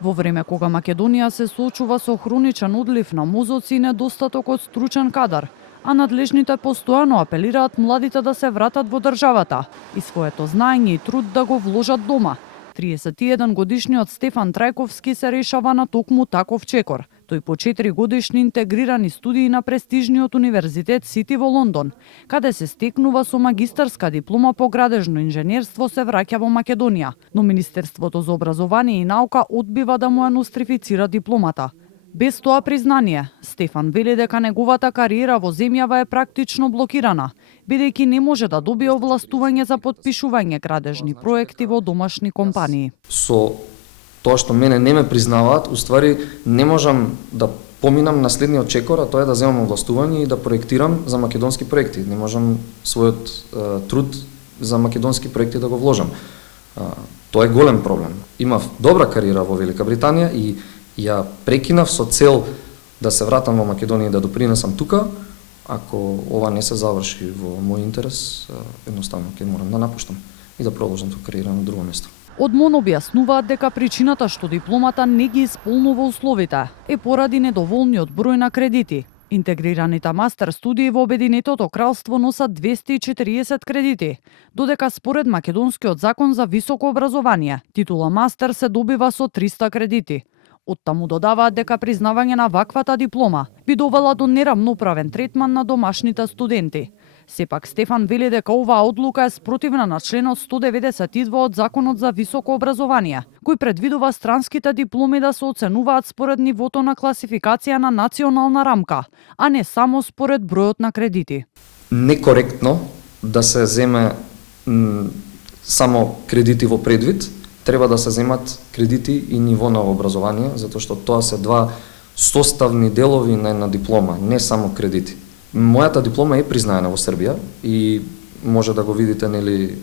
Во време кога Македонија се соочува со хроничен одлив на мозоци и недостаток од стручен кадар, а надлежните постојано апелираат младите да се вратат во државата и своето знаење и труд да го вложат дома. 31 годишниот Стефан Трајковски се решава на токму таков чекор. Тој по 4 годишни интегрирани студии на престижниот универзитет Сити во Лондон, каде се стекнува со магистарска диплома по градежно инженерство, се враќа во Македонија, но Министерството за образование и наука одбива да му ја нострифицира дипломата. Без тоа признание, Стефан вели дека неговата кариера во земјава е практично блокирана, бидејќи не може да добие овластување за потпишување градежни проекти во домашни компании. Со тоа што мене не ме признаваат, уствари не можам да поминам на следниот чекор, а тоа е да земам овластување и да проектирам за македонски проекти. Не можам својот труд за македонски проекти да го вложам. Тоа е голем проблем. Имав добра кариера во Велика Британија и ја прекинав со цел да се вратам во Македонија и да допринесам тука. Ако ова не се заврши во мој интерес, едноставно ќе морам да напуштам и да продолжам со кариера на друго место. Од МОН објаснуваат дека причината што дипломата не ги исполнува условите е поради недоволниот број на кредити. Интегрираните мастер студии во Обединетото кралство носат 240 кредити, додека според македонскиот закон за високо образование, титула мастер се добива со 300 кредити. Оттаму додаваат дека признавање на ваквата диплома би довела до нерамноправен третман на домашните студенти. Сепак Стефан вели дека оваа одлука е спротивна на членот 192 од Законот за високо образование, кој предвидува странските дипломи да се оценуваат според нивото на класификација на национална рамка, а не само според бројот на кредити. Некоректно да се земе само кредити во предвид, треба да се земат кредити и ниво на образование, затоа што тоа се два составни делови на една диплома, не само кредити. Мојата диплома е признаена во Србија и може да го видите, нели,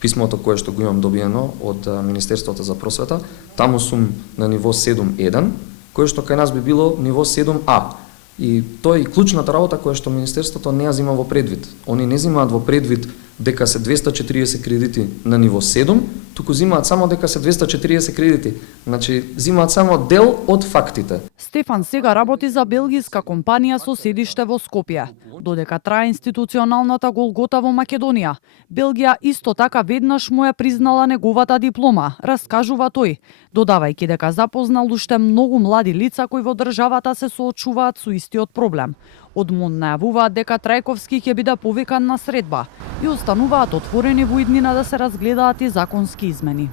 писмото кое што го имам добиено од Министерството за просвета. Таму сум на ниво 7.1, кое што кај нас би било ниво 7А. И тоа е и клучната работа која што Министерството не ја зима во предвид. Они не зимаат во предвид дека се 240 кредити на ниво 7, туку зимаат само дека се 240 кредити. Значи, зимаат само дел од фактите. Стефан сега работи за белгиска компанија со седиште во Скопје. Додека трае институционалната голгота во Македонија, Белгија исто така веднаш му ја признала неговата диплома, раскажува тој, додавајќи дека запознал уште многу млади лица кои во државата се соочуваат со истиот проблем. Од МОН најавуваат дека Трајковски ќе биде повикан на средба и остануваат отворени во иднина да се разгледаат и законски измени.